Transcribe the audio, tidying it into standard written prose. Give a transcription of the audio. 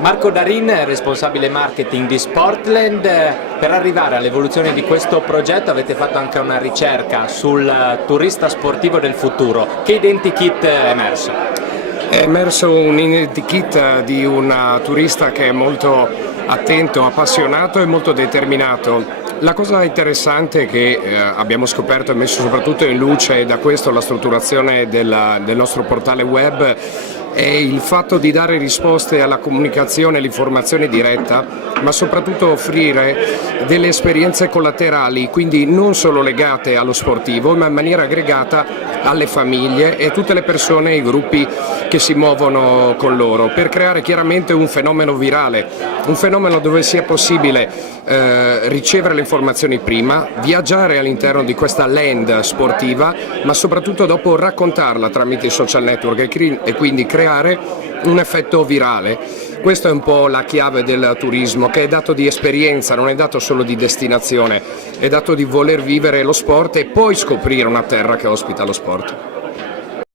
Marco Darin, responsabile marketing di Sportland. Per arrivare all'evoluzione di questo progetto avete fatto anche una ricerca sul turista sportivo del futuro. Che identikit è emerso? È emerso un identikit di un turista che è molto attento, appassionato e molto determinato. La cosa interessante che abbiamo scoperto e messo soprattutto in luce da questo la strutturazione del nostro portale web è il fatto di dare risposte alla comunicazione e all'informazione diretta, ma soprattutto offrire delle esperienze collaterali, quindi non solo legate allo sportivo, ma in maniera aggregata alle famiglie e tutte le persone e i gruppi che si muovono con loro, per creare chiaramente un fenomeno virale, un fenomeno dove sia possibile ricevere le informazioni prima, viaggiare all'interno di questa land sportiva, ma soprattutto dopo raccontarla tramite i social network e quindi creare un effetto virale. Questa è un po' la chiave del turismo, che è dato di esperienza, non è dato solo di destinazione, è dato di voler vivere lo sport e poi scoprire una terra che ospita lo sport.